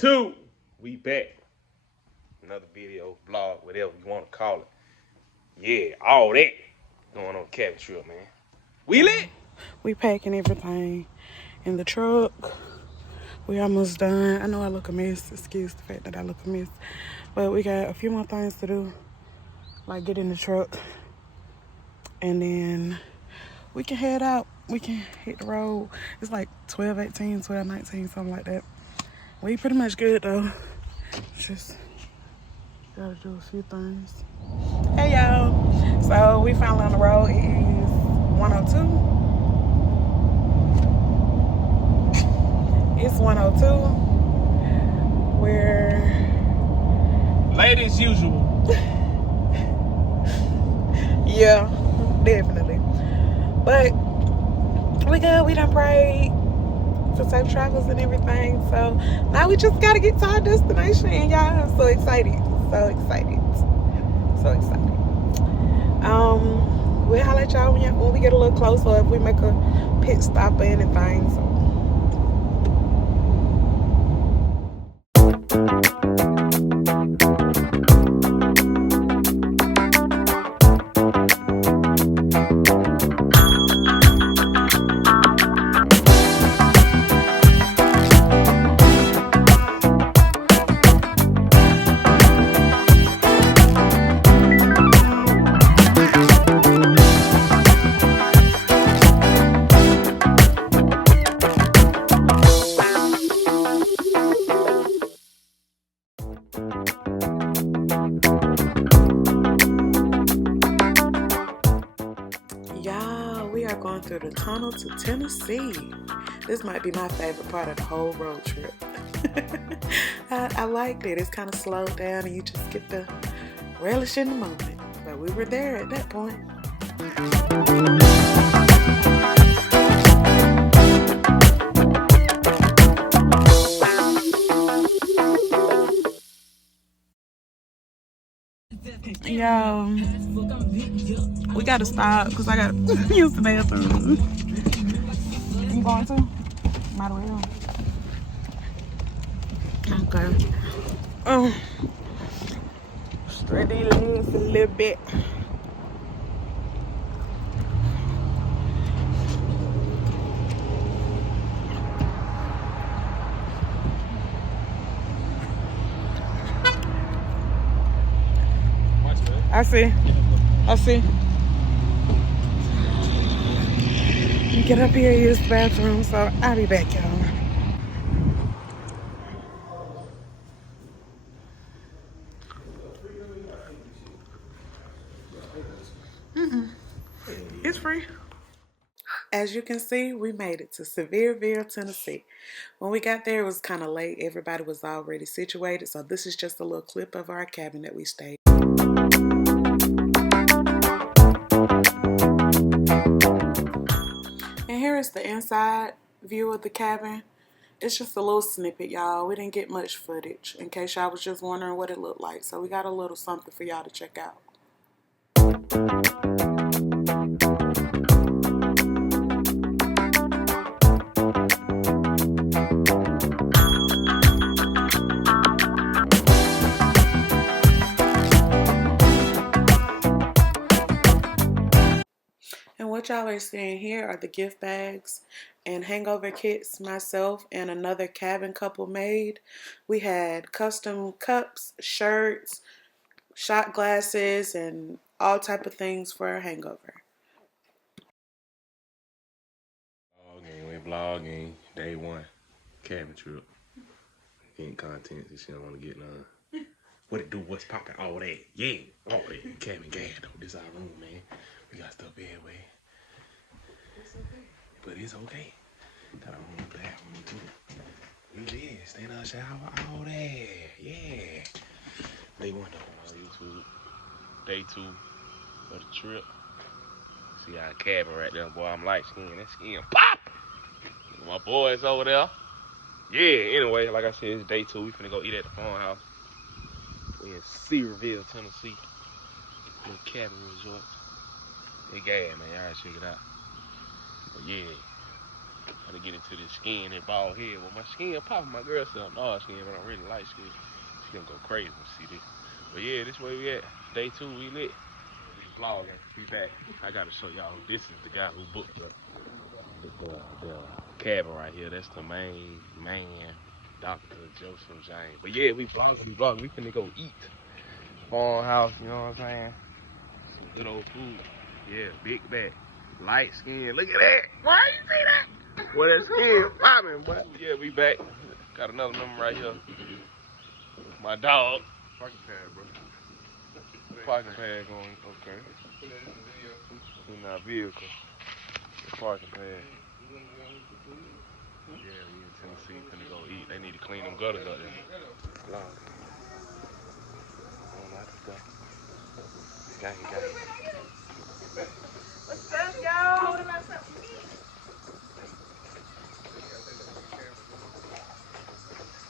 2. We back. Another video, vlog, whatever you want to call it. Yeah, all that going on cabin trip, man. We lit. We packing everything in the truck. We almost done. I know I look a mess. Excuse the fact that I look a mess. But we got a few more things to do. Like get in the truck. And then we can head out. We can hit the road. It's like 12:18, 12:19, something like that. We pretty much good though. Just gotta do a few things. Hey y'all. So we finally on the road. It is 102. It's 102. We're Late as usual. yeah, definitely. But we good. We done prayed for safe travels and everything. So now we just gotta get to our destination, and y'all, I'm so excited. So excited. So excited. We'll holler at y'all when we get a little closer, if we make a pit stop or anything. So. Y'all, we are going through the tunnel to Tennessee. This might be my favorite part of the whole road trip. I liked it. It's kind of slowed down and you just get to relish in the moment. But we were there at that point. Yo, we gotta stop because I gotta use the bathroom. You going to? Might as well. Okay. Straight these legs a little bit. I see. Get up here, use the bathroom, so I'll be back, y'all. It's free. As you can see, we made it to Sevierville, Tennessee. When we got there, it was kind of late. Everybody was already situated, so this is just a little clip of our cabin that we stayed. And here is the inside view of the cabin. It's just a little snippet, y'all. We didn't get much footage, in case y'all was just wondering what it looked like. So we got a little something for y'all to check out. And what y'all are seeing here are the gift bags and hangover kits myself and another cabin couple made. We had custom cups, shirts, shot glasses, and all type of things for a hangover. We vlogging day 1, cabin trip. Getting content. This shit I want to get none. What it do? What's popping? All that. Yeah, all that. Cabin gas though. This our room, man. We got stuff everywhere. It's okay. But it's okay. Got our own bathroom too. We did. Stay in our shower. All that. Yeah. Day 1 though. YouTube. Day 2 of the trip. See our cabin right there, boy. I'm light skinned. That skin pop. My boys over there. Yeah. Anyway, like I said, it's day 2. We finna go eat at the farmhouse. We in Sevierville, Tennessee. Little cabin resort. They gas, man. Y'all check it out. But yeah, Gotta get into this skin and bald head. Well, my skin popping. My girl said I'm dark skin, but I'm really light skin. She gonna go crazy when she see this. But yeah, this way we at. Day 2, we lit. We vlogging. We back. I gotta show y'all. This is the guy who booked the cabin right here. That's the main man, Dr. Joseph James. But yeah, we vlogging. We finna go eat. Farmhouse, you know what I'm saying? Some good old food. Yeah, big back. Light skin. Look at that. Why you see that? Well, that skin popping, but yeah, we back. Got another number right here. My dog. Parking pad, bro. Parking pad going, okay. In our vehicle. The parking pad. Yeah, we in Tennessee finna go eat. They need to clean them gutters up there. Long. Don't like to go. Gang. What's up, y'all?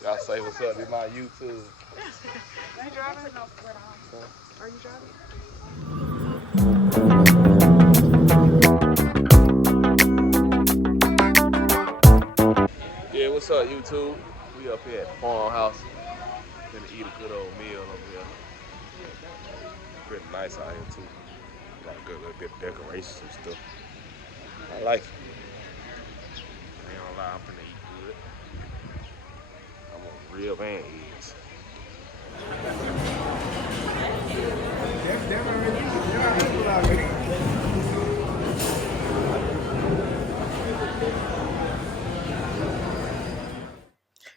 Y'all say what's up in my YouTube. You driving? No, are you driving? Yeah, what's up, YouTube? We up here at the farmhouse. Gonna eat a good old meal over here. Pretty nice out here too. Got a good little bit of decorations and stuff. I like it. I ain't gonna lie, I'm finna eat good. I'm on rib and eggs.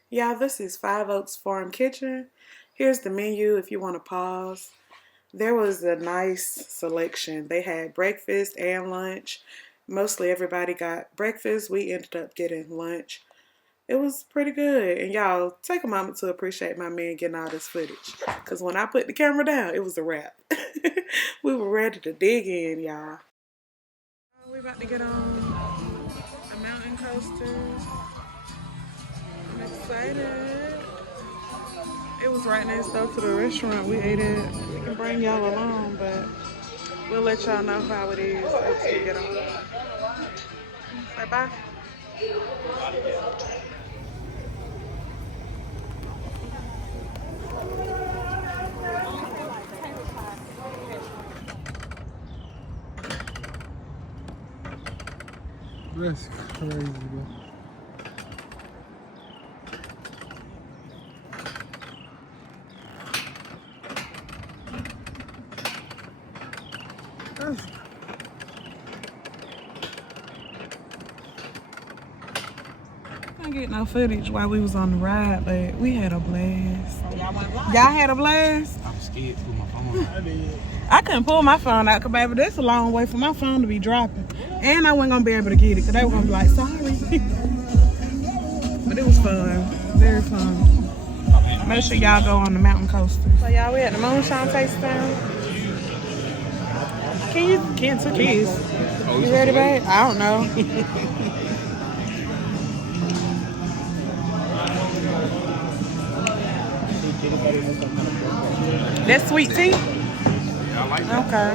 Yeah, this is Five Oaks Farm Kitchen. Here's the menu if you want to pause. There was a nice selection. They had breakfast and lunch. Mostly everybody got breakfast. We ended up getting lunch. It was pretty good. And y'all, take a moment to appreciate my man getting all this footage. Because when I put the camera down, it was a wrap. We were ready to dig in, y'all. We about to get on a mountain coaster. I'm excited. It was right next door to the restaurant we ate at. We can bring y'all along, but we'll let y'all know how it is as we get on. Say bye. That's crazy, bro. I didn't get no footage while we was on the ride, but we had a blast. Y'all had a blast? I'm scared to put my phone out. I couldn't pull my phone out because, baby, that's a long way for my phone to be dropping. And I wasn't going to be able to get it because they were going to be like, sorry. But it was fun. Very fun. Make sure y'all go on the mountain coaster. So, y'all, we at the moonshine tasting. Can two kids. You ready, babe? I don't know. That's sweet tea? Yeah, I like that. Okay.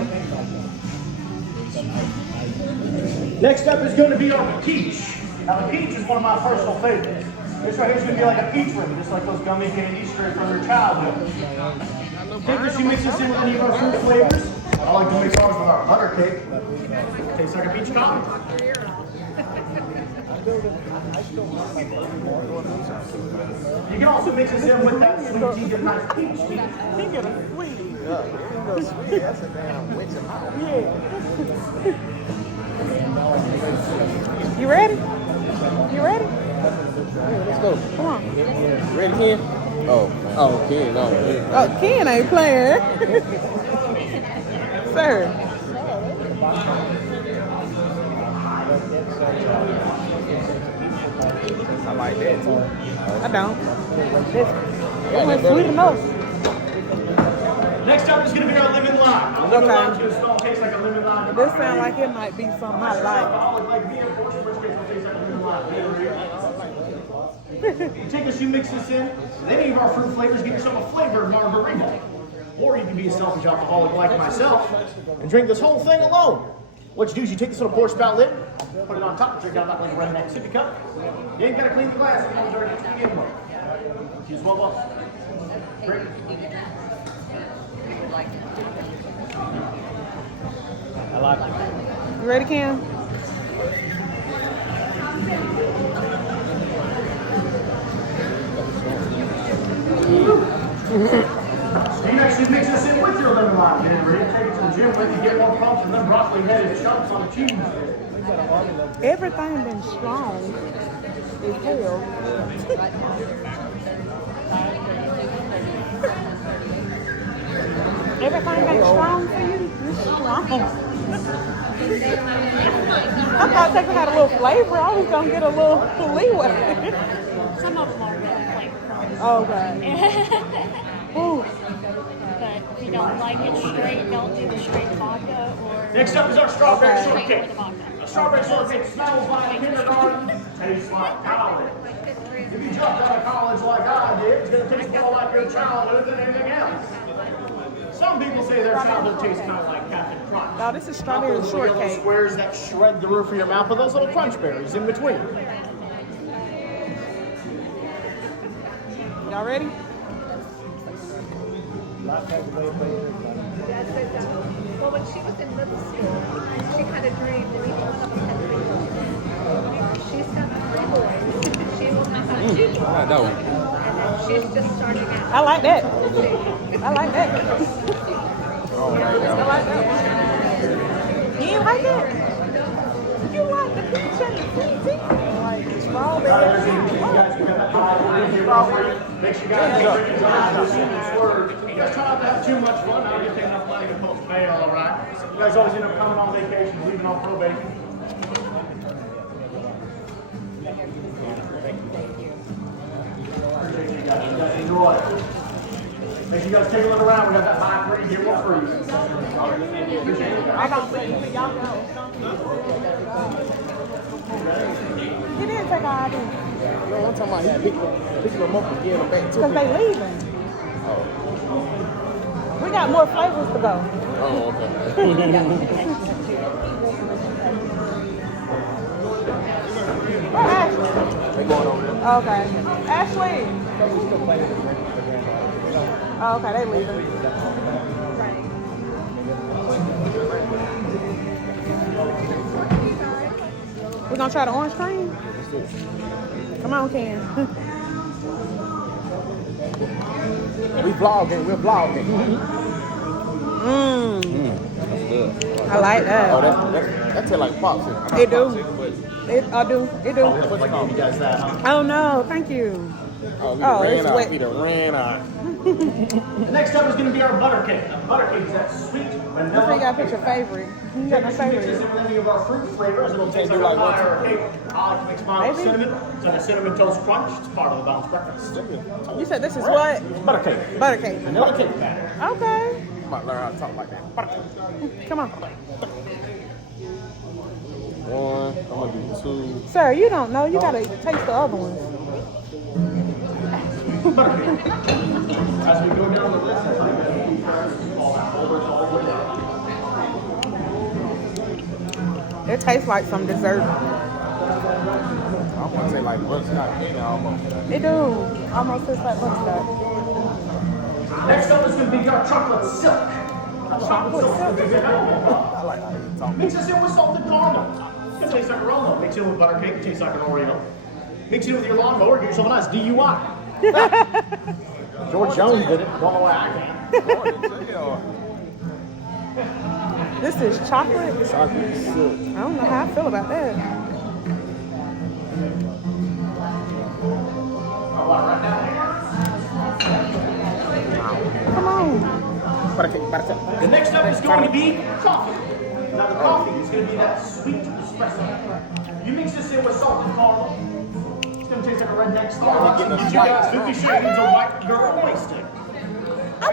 Next up is going to be our peach. Now the peach is one of my personal favorites. This right here is going to be like a peach ring, just like those gummy candies straight from your childhood. Think that she mixes in with any of our fruit flavors. I like to mix ours with our butter cake. Tastes like a peach cobbler. You can also mix this in with that sweet tea, get a nice peach tea. He get a sweetie. That's a damn witch of mouth. You ready? You ready? Let's go. Come on. Ready, Ken? Oh, Ken, no. Oh, Ken ain't playing. Sir. I like that too. I don't. It went sweet enough. Next up is going to be our lemon lime. Now, lemon lime is going to taste like a lemon lime. This sounds like it might be something I like. Take this, you mix this in. Any of our fruit flavors, get yourself a flavored margarita. Or you can be a selfish alcoholic like myself and drink this whole thing alone. What you do is you take this little pour spout lid, Put it on top, drink out of that like a redneck sippy cup. You ain't gotta clean the glass, it's all dirty to begin with. Use one more. Great. I like it. You ready, Cam? So you actually mix this in with your lemon lime, get it ready, take it to the gym with you, get more pumps and then broccoli headed chunks on the cheese. Everything been strong as hell. Everything been strong for you? It's strong. I thought Texas had a little flavor. I was gonna get a little leeway. Some of them are really flavorful. Oh, God. Ooh. But if you don't like it straight, don't do the straight vodka or Next up is our strawberry straight shortcake. with the vodka. A strawberry shortcake smells like kindergarten, tastes like college. If you jumped out of college like I did, it's going to taste more like your childhood than anything else. Some people say their childhood tastes kind of like Captain Crunch. No, this is strawberry Those little shortcake. squares that shred the roof of your mouth with those little crunch berries in between. Y'all ready? Well, when she was in middle school, she had a dream that each one of them had three boys. She's got three boys. She will have had two boys. I like that one. And then she's just starting out. I like that. I like that. Oh, I like that. You ain't like that? You like the peach and the sweet tea? Like strawberry. Make sure you guys drink it dry. You guys try not to have too much fun. I'll get taken up money to post bail, all right? You guys always end up coming on vacation, leaving on probation. Appreciate you guys. You guys enjoy. Make sure you guys take a look around. We got that high free, get one free. Appreciate you guys. I don't think y'all know. He didn't take our ID. No, I'm talking about he pick them up and give them back to Because they leaving. We got more flavors to go. Oh, okay. Where Ashley? They going over there. Okay. Ashley. Oh, okay, they leaving. We're gonna try the orange cream? Come on, Ken. We vlogging. We're vlogging. That's good. I like that. Oh, that tastes like popsicle. It do. I do. It do. What's it called? You guys that, huh? Oh no, thank you. Oh, we Oh, ran it's out. wet. We done ran out. The next up is going to be our butter cake. Now, butter cake is that sweet That's vanilla. why you gotta pick your favorite. You got no Mix this favorite. in with any of our fruit flavors. It'll taste like do a like what? pie or a cake. I like to mix mine with Maybe. cinnamon. It's like a cinnamon toast crunch. It's part of the balanced breakfast. You said this is what? Butter cake. Butter cake. Vanilla cake batter. Okay. I might learn how to talk like that. Come on. One. I'm gonna do two. Sir, you don't know. You gotta taste the other ones. Butter cake. As we go down the list, all that folders all the way down. It tastes like some dessert. I want to say like butterscotch. Yeah, almost. It do. Almost tastes like butterscotch. Next up is going to be our chocolate silk. Chocolate silk? I like how you talk. Mix this in with salted caramel. It's going to taste like a Rolo. Mix it in with butter cake, it tastes like an Oreo. Mix it in with your lawnmower, get yourself a nice DUI. George Jones did it. Don't know why I can't. This is chocolate. Chocolate silk. I don't know how I feel about that. Come on. Butter cake. The next up is going to be coffee. Now the coffee is going to be that sweet espresso. You mix this in with salted caramel. It's going to taste like a redneck Starbucks. And gives you guys 50 shades of white girl wasted. I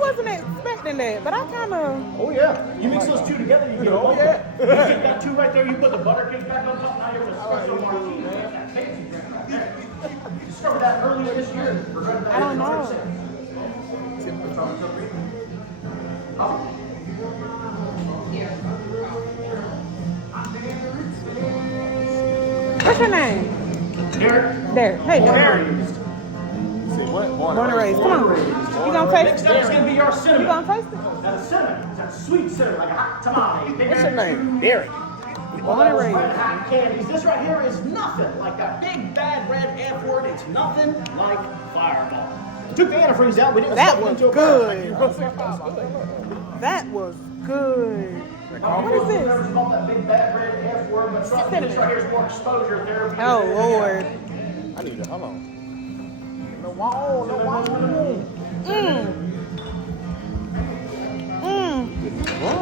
wasn't expecting that, but I kind of. Oh yeah. You mix those two together, you get a yeah. You get that two right there, you put the butter cake back on top, now you have an espresso martini. That fancy drink. You discovered that earlier this year. I don't know. What's your name? Derek. Derek. Hey, Derek. Raised. See what? Born and raised. Come on. You gonna taste Next up is it? going to be our cinnamon. You gonna taste it? That's cinnamon. That's sweet cinnamon, like a hot tamale. What's your name? Derek. Born and Red raised. hot candies. This right here is nothing like that big bad red F word. It's nothing like Fireball. Took the antifreeze out. We didn't That stuff it was into a good. bag. That was good. What is this? Never called that big bad red F word, but trust me, this right here is more exposure therapy. Oh Lord. I need to, hold on. No wall, no wall.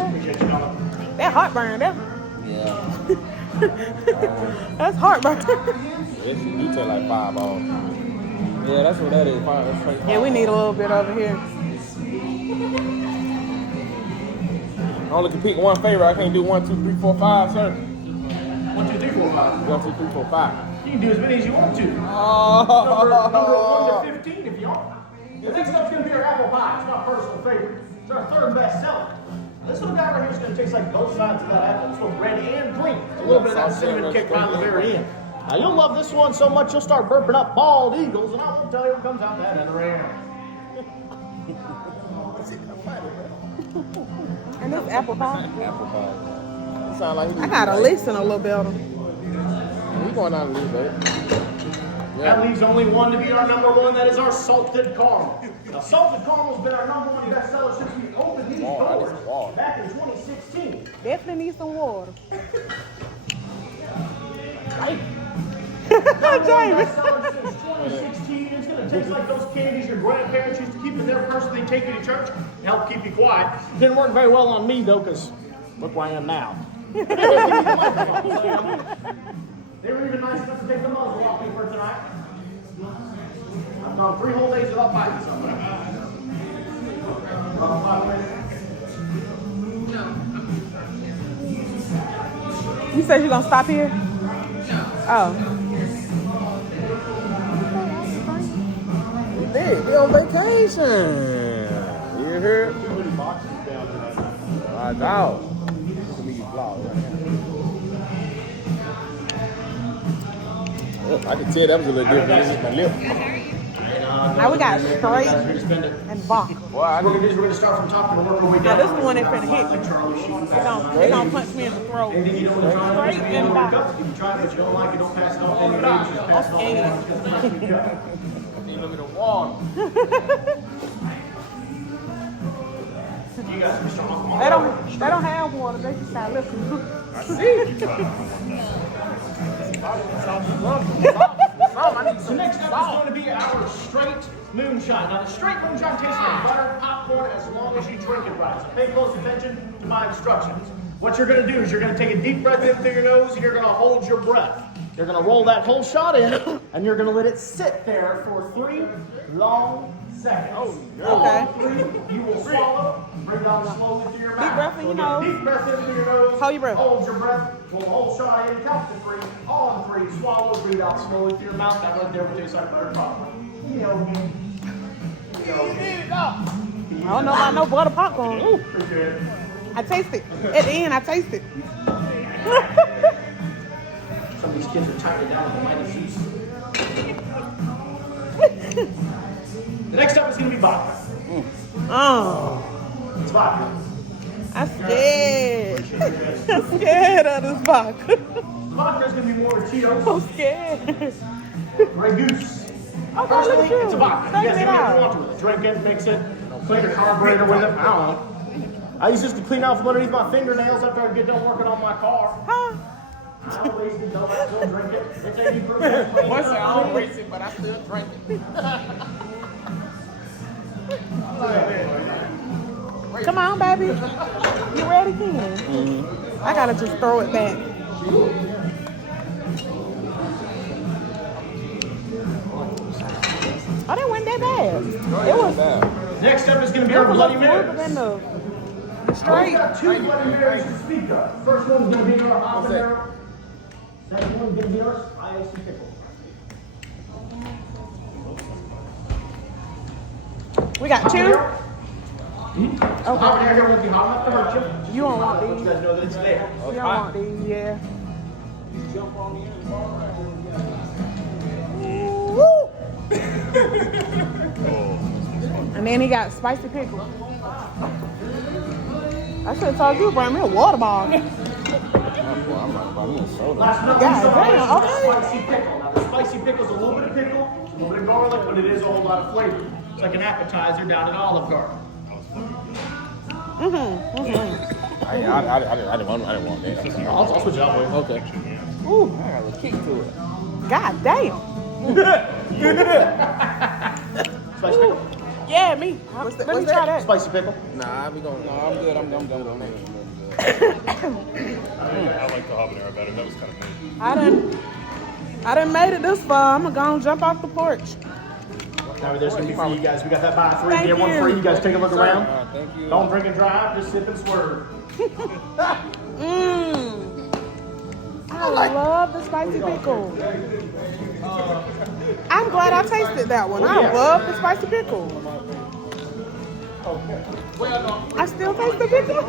Appreciate you, Donna. That heartburn. That. Yeah. That's heartburn. This you taste like Fireball. Yeah, that's what that is. That's straight Yeah, we need a little bit over here. I only can pick one favorite. I can't do 1, 2, 3, 4, 5, sir. 1, 2, 3, 4, 5. 1, 2, 3, 4, 5. You can do as many as you want to. Oh. Number 1 to 15 if you want. The next up's going to be our apple pie. It's my personal favorite. It's our third best seller. This little guy right here is going to taste like both sides of that apple. It's both red and green. A little bit of that cinnamon kick right at the very end. Now, you'll love this one so much you'll start burping up bald eagles, and I won't tell you what comes out that other end. And this apple pie. Apple pie. It sound like I gotta listen a little better. He's going down a little bit. That leaves only one to be our number one. That is our salted caramel. Now, salted caramel's been our number one bestseller since we opened these doors back in 2016. Definitely need some water. Bestseller since 2016. It's going to taste like those candies your grandparents used to keep in their purse when they take you to church and help keep you quiet. Didn't work very well on me though, because look where I am now. They were even nice enough to take the muzzle off me for tonight. I've gone 3 whole days without biting something. About 5 minutes. You said you're gonna stop here? No. Oh. We did. We on vacation. You hear? My dog. Look at me vlog right now. I can tell that was a little different. This is my lip. Now we got straight and vodka. Well, we're going to start from top and work our way Now down. this is the one that finna hit me. They don't punch me in the throat. Anything you don't want to try, Straight and vodka. you can try it, but you don't like it, don't pass it on. And you just pass it on. You look at the wall. You guys are strong. They don't have water. They just got liquor. I see. So next up is going to be our straight moonshine. Now the straight moonshine tastes like butter popcorn as long as you drink it right. So pay close attention to my instructions. What you're going to do is you're going to take a deep breath in through your nose and you're going to hold your breath. You're going to roll that whole shot in and you're going to let it sit there for 3 long seconds. Oh, no. Okay. You will swallow, bring it on slowly through your mouth. Deep breath in your nose. Deep breath in through your nose. Hold your breath. Hold your breath. Pull the whole shot in, count to 3. On 3, swallow, breathe out slowly through your mouth. That right there will taste like butter popcorn. You know me. I don't know about no butter popcorn. Ooh. Appreciate it. I taste it. At the end, I taste it. Some of these kids are tired down with the mighty juice. The next up is going to be vodka. Oh, It's vodka. I'm scared. I'm scared of this vodka. Vodka is going to be more Cheetos. I'm scared. Grey Goose. Okay, Personally, look at you. it's a vodka. You guys Taking do it whatever you out. want to with it. Drink it, mix it, clean your carburetor with it. I don't know. I use this to clean out from underneath my fingernails after I get done working on my car. Huh? I always do that. Don't drink it. It's 80 proof. Once I don't race it, but I still drink it. Come on, baby. You ready, Ken? I gotta just throw it back. Oh, that wasn't that bad. It was. Next up is going to be It our was a Bloody little smoother Marys. than the We've straight. got 2 Bloody Marys to speak of. First one's going to be our habanero. Second one's going to be our spicy pickle. We got 2. Habanero here won't be hot enough to hurt you. You don't want I want you these. guys to know that it's there. You don't want these, yeah. And then he got spicy pickle. I should have told you to bring me a water bottle. Last but not least, spicy pickle. Now, the spicy pickle is a little bit of pickle, a little bit of garlic, but it is a whole lot of flavor. It's like an appetizer down at Olive Garden. I didn't want that. I'll switch it up with. Okay. Ooh, I got a kick to it. God damn. Spicy pickle? Yeah, me. Let me try that. Spicy pickle. Nah, we going. No, I'm good. I'm good on that. I like the habanero better. That was kind of good. I done made it this far. I'm gonna jump off the porch. Now there's gonna be for you guys. We got that buy three, Thank get one you. free. You guys take a look around. Thank you. Don't drink and drive. Just sip and swerve. I love the spicy pickle. I'm glad I tasted that one. I love the spicy pickle. I still taste the pickle.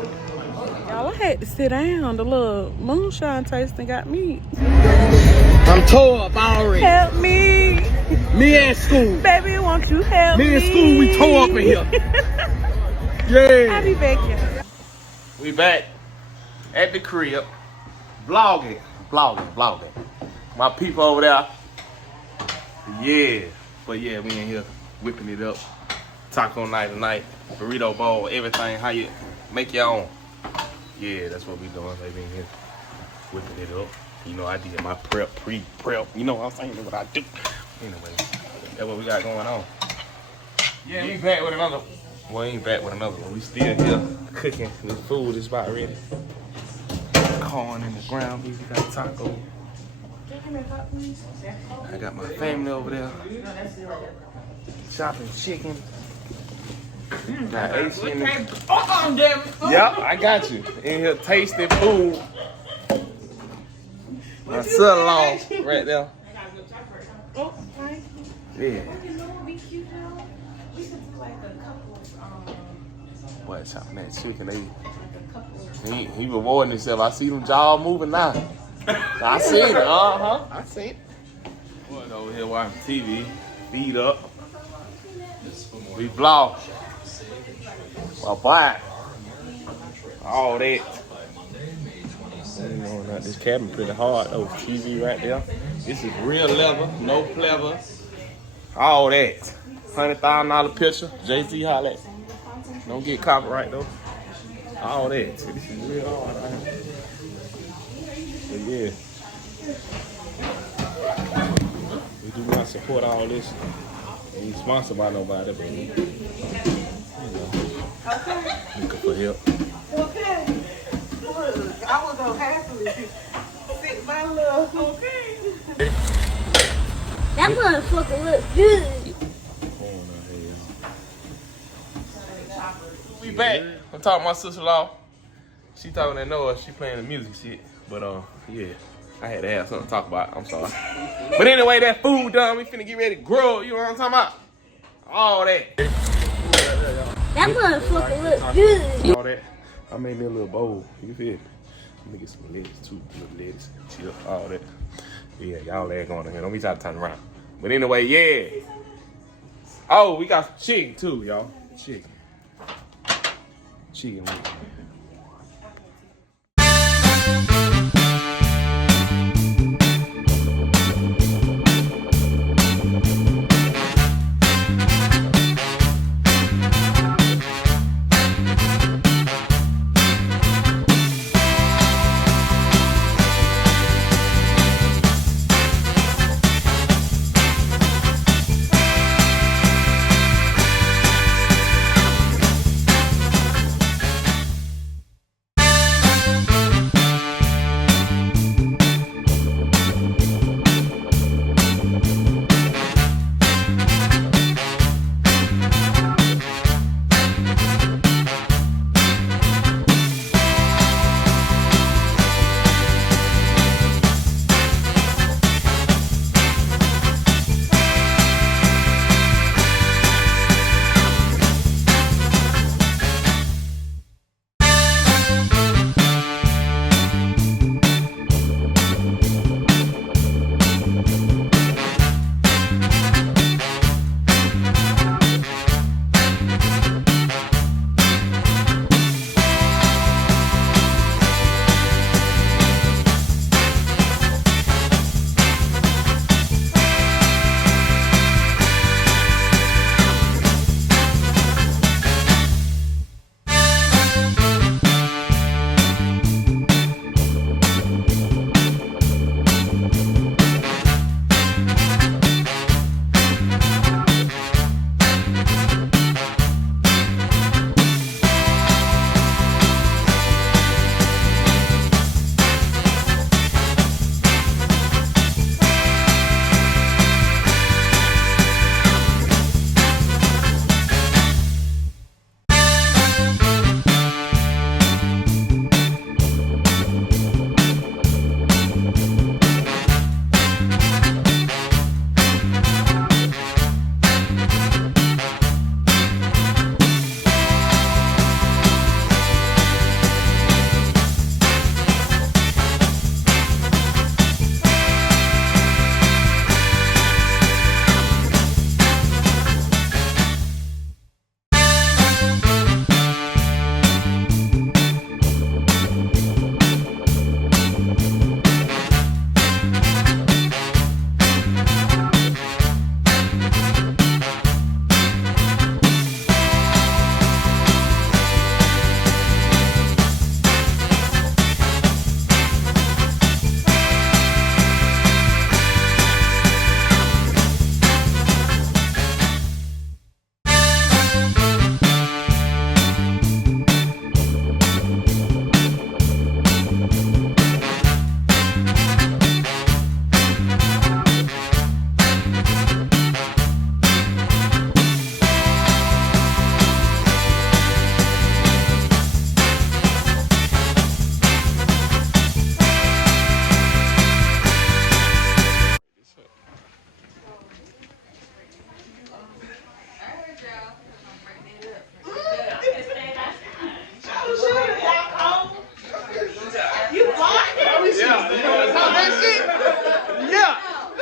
Y'all, I had to sit down. The little moonshine tasting got me. I'm tore up already. Help me. Me at school. Baby, won't you help me? Me at school, we tore up in here. Yeah. I'll be back here. We back at the crib, vlogging. My people over there. Yeah. But yeah, we in here whipping it up. Taco night tonight, burrito bowl, everything. How you make your own. Yeah, that's what we doing. They been here whipping it up. You know, I did my pre-prep. You know what I'm saying? What I do. Anyway, that's what we got going on. Yeah, we back with another. Well, we ain't back with another one. We still here cooking. The food is about ready. Corn in the ground beef. We got taco. I got my family over there. Chopping chicken. Got AC in there. Oh, damn it. Yep, I got you. In here tasting food. My son-in-law right there. Yeah. Boy, chopping that chicken. He rewarding himself. I see them jaws moving now. I seen it. I seen it. Boy, over here watching TV. Feed up. We vlog. Well, boy. All that. You know, now this cabin pretty hard though. TV right there. This is real leather, no pleather. All that. $100,000 picture. Jay-Z holla at. Don't get copyright though. All that. This is real hard right here. But yeah. We do not support all this. We ain't sponsored by nobody, but you know. Looking for help. Okay. I was gonna happily sit my love. Okay. That motherfucker look good. We back. I'm talking to my sister-in-law. She talking that noise. She playing the music shit. But yeah, I had to have something to talk about. I'm sorry. But anyway, that food done. We finna get ready to grill. You know what I'm talking about? All that. That motherfucker look good. All that. I made me a little bowl. You feel me? Let me get some lettuce too. Little lettuce, chip, all that. Yeah, y'all lag on here. Don't be trying to turn around. But anyway, yeah. Oh, we got some chicken too, y'all. Chicken. Chicken.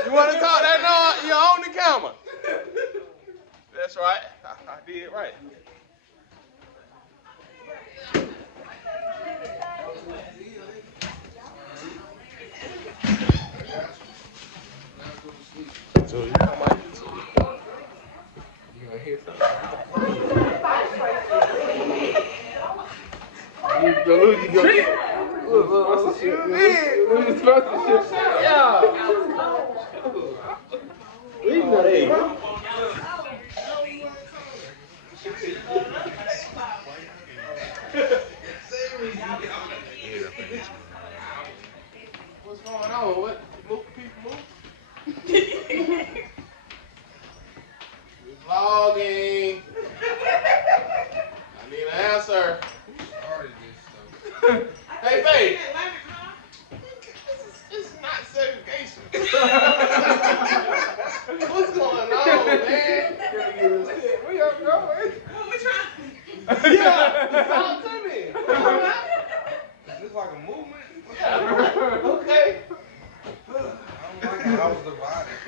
You want to talk that noise? You're on the camera. That's right. I did right. So you come out. You gonna hear something? Look, what's the shit? Yeah. Leave that egg. What's going on? What? People move? We're vlogging. I need an answer. Hey, babe. This is not segregation. What's going on, man? Where y'all going? We're trying. Yeah, talk to me. Is this like a movement? Yeah. Okay. I don't like how I was divided.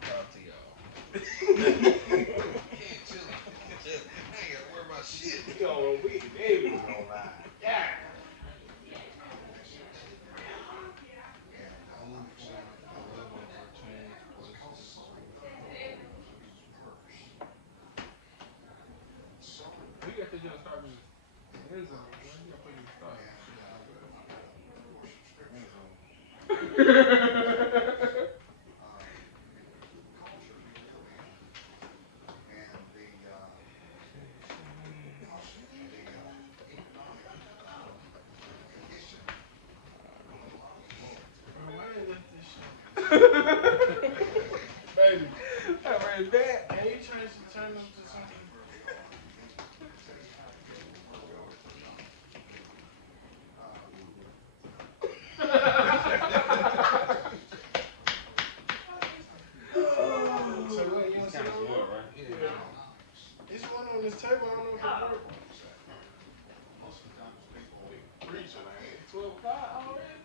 Talk to y'all. Baby, I read that. And you trying to turn them to something. It's one on this table. I don't know if it works. Most of the time, people preaching. 12 o'clock already?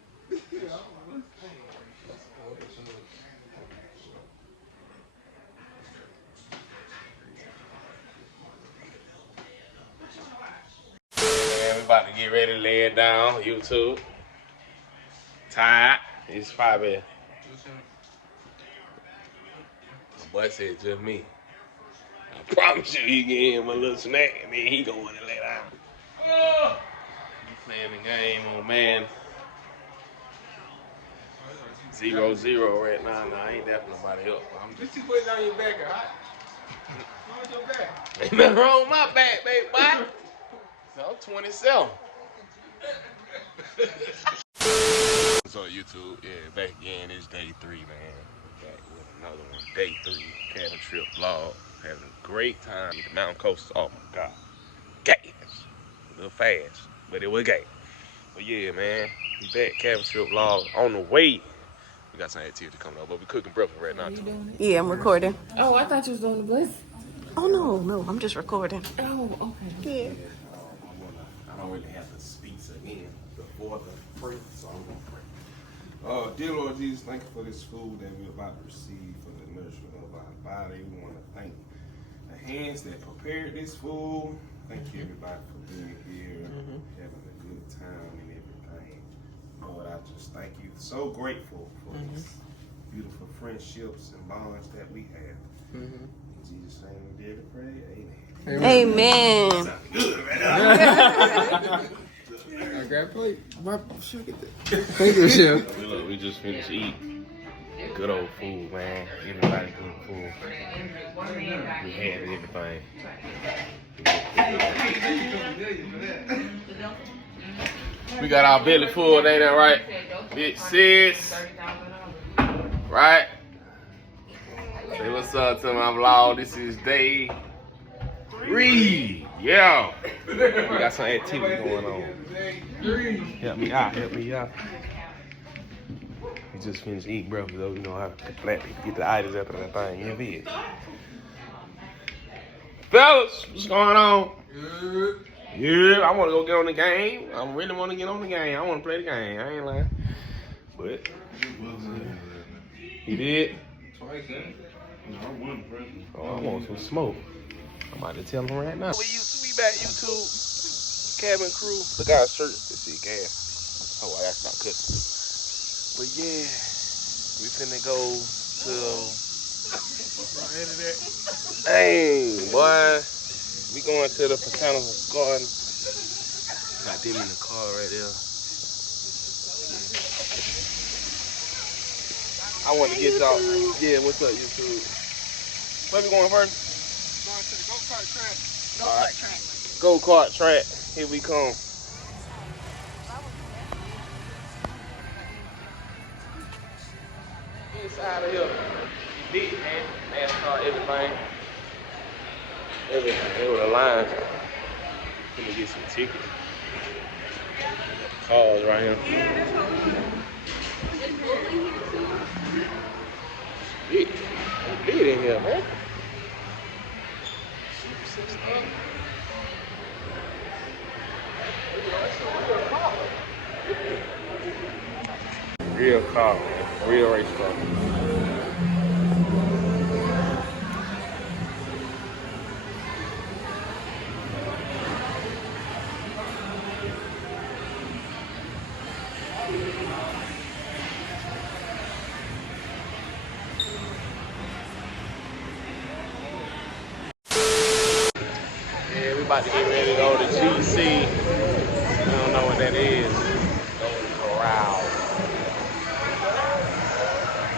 Man, we about to get ready to lay it down. YouTube. Tired. It's probably. Boy said just me. I promise you, he get him a little snack and then he go in and lay down. Oh! You playing the game on man. 0-0 right now. No, I ain't definitely nobody else. I'm just putting it on your back, alright? On your back. Ain't nothing wrong with my back, baby boy. So I'm 27. So YouTube, yeah, back again. It's day 3, man. Back with another one. Day 3 cabin trip vlog. Having a great time. The mountain coast. Oh my God. Gas. A little fast, but it was gas. But yeah, man. We back cabin trip vlog on the way. We got some activity coming up, but we cooking breakfast right now. Yeah, I'm recording. Oh, I thought you was doing the bliss. Oh, no, I'm just recording. Oh, okay. Yeah. I don't really have to speak again before the prayer, so I'm going to pray. Dear Lord Jesus, thank you for this food that we're about to receive for the nourishment of our body. We want to thank the hands that prepared this food. Thank you, everybody, for being here, having a good time and everything. Lord, I just thank you. So grateful for these beautiful friendships and bonds that we have. In Jesus' name we dare to pray. Amen. Amen. Good, man. I grab a plate. Thank you, Chef. Look, we just finished eating. Good old food, man. Everybody good food. We had everything. We got our belly full, ain't that right? Big sis. Right? Say what's up to my vlog. This is day 3. Yeah. We got some activity going on. Help me out. We just finished eating breakfast, though. You know how to get the items after that thing. You feel? Fellas, what's going on? Yeah, I want to go get on the game. I really want to get on the game. I want to play the game. I ain't lying. But he did. Twice that. No, I won present. Oh, I want some smoke. I'm about to tell him right now. We back YouTube cabin crew. Look at our shirt. Let's see gas. Oh, well, that's not custom. But yeah, we finna go to. Dang, boy. We going to the botanical garden. Got them in the car right there. I want to get y'all. Yeah, what's up, YouTube? Where we going first? Going to the go-kart track. Go-kart track. Go-kart track. Here we come. Inside of here. Big, man. NASCAR, everything. Everything. There were the lines. Gonna get some tickets. Cars right here. Big. Big in here, man. Real car, man. Real race car. Yeah, we about to get ready to go to GC. I don't know what that is. Golden Corral.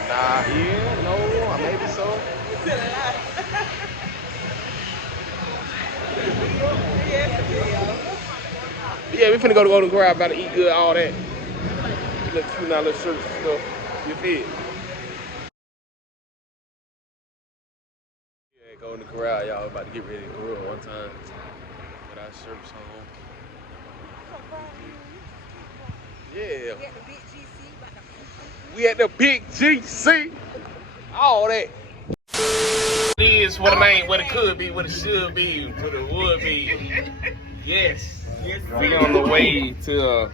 Nah, yeah, no, maybe so. Yeah, we finna go to Golden Corral, about to eat good, all that. Little cute, little shirts and stuff. You feel? Yeah, Golden Corral, y'all about to get ready to grill one time. Put our shirts on. Yeah. We at the big GC. All that. It is what it ain't, what it could be, what it should be, what it would be. Yes. We on the way to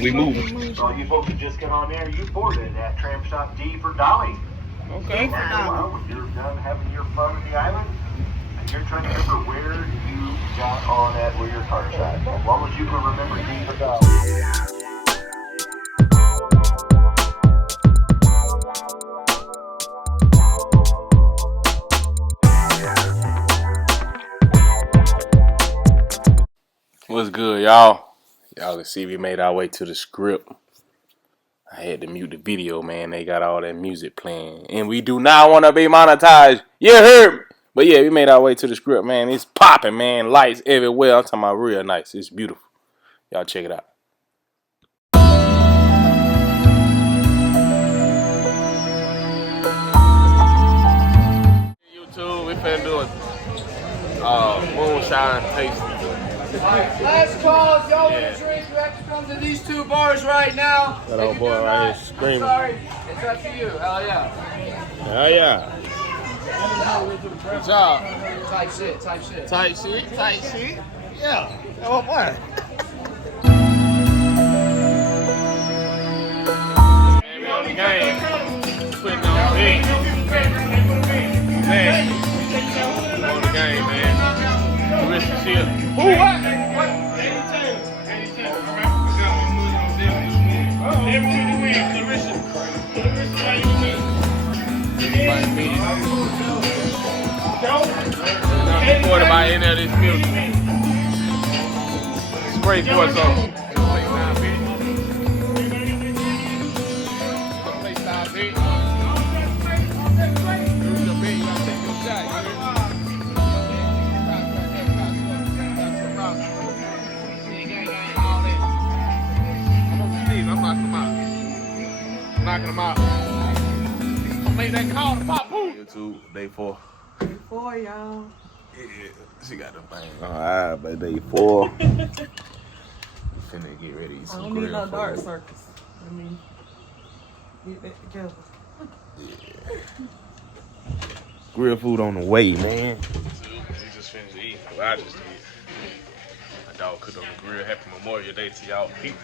we moving. So you folks just get on there, you boarded at Tram Stop D for Dolly. Okay. And when you're done having your fun on the island, and you're trying to remember where you got on at where your car's at. As long as you can remember D for Dolly. What's good, y'all? Y'all can see we made our way to the script. I had to mute the video, man. They got all that music playing. And we do not want to be monetized. You heard me? But yeah, we made our way to the script, man. It's popping, man. Lights everywhere. I'm talking about real nice. It's beautiful. Y'all check it out. YouTube, we finna do a moonshine tasting. Last call, if y'all want to drink, you have to come to these two bars right now. That old boy right here screaming. Sorry, it's up to you. Hell yeah. Hell yeah. Good job. Type shit, type shit. Tight shit, tight shit. Yeah. Oh boy. Man, we on the game. Putting on big. Man. We on the game, man. Relationship. Who what? Supported by any of this music. It's great for us all. Knocking them out. I'll make that call to pop. YouTube, day 4. Day 4, y'all. Yeah, she got the thing. Alright, but day 4. We finna get ready to eat some I don't need no food. dark circles. I mean, get that together. Yeah. Grill food on the way, man. We just finished what I just did. My dog cooked on the grill. Happy Memorial Day to y'all people.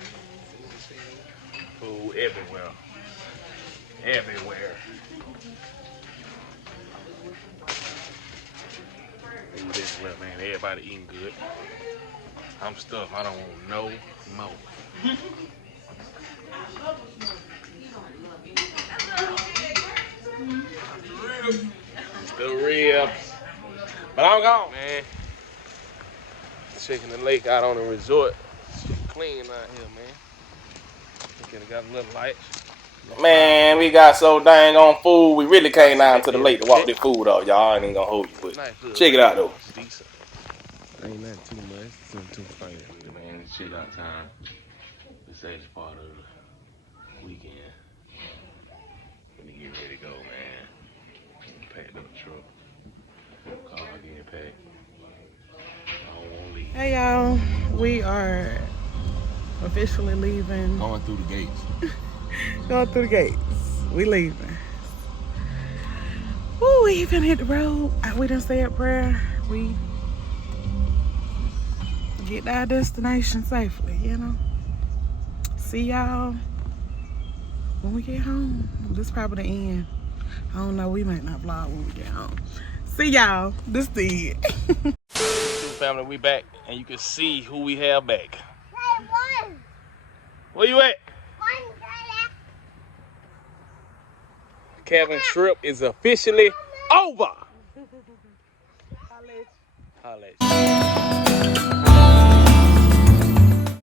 Food everywhere. Everywhere. Food everywhere, man. Everybody eating good. I'm stuffed. I don't want no more. Still real. But I'm gone, man. Checking the lake out on the resort. Shit clean out here, man. Okay, got a little lights. Man, we got so dang on food. We really came down to the lake to walk this food off, y'all. I ain't gonna hold you, but check it out though. Decent. Ain't nothing too much. Something too funny. Man, it's chill out time. This is part of the weekend. When you get ready to go, man. Packed up the truck. Car getting packed. I don't want to leave. Hey y'all, we are officially leaving. Going through the gates. Going through the gates. We leaving. Woo, we even hit the road. We didn't say a prayer. We get to our destination safely, you know. See y'all when we get home. This is probably the end. I don't know, we might not vlog when we get home. See y'all. This the end. Family, we back, and you can see who we have back. Where you at? Kevin's trip is officially over. Holla at you.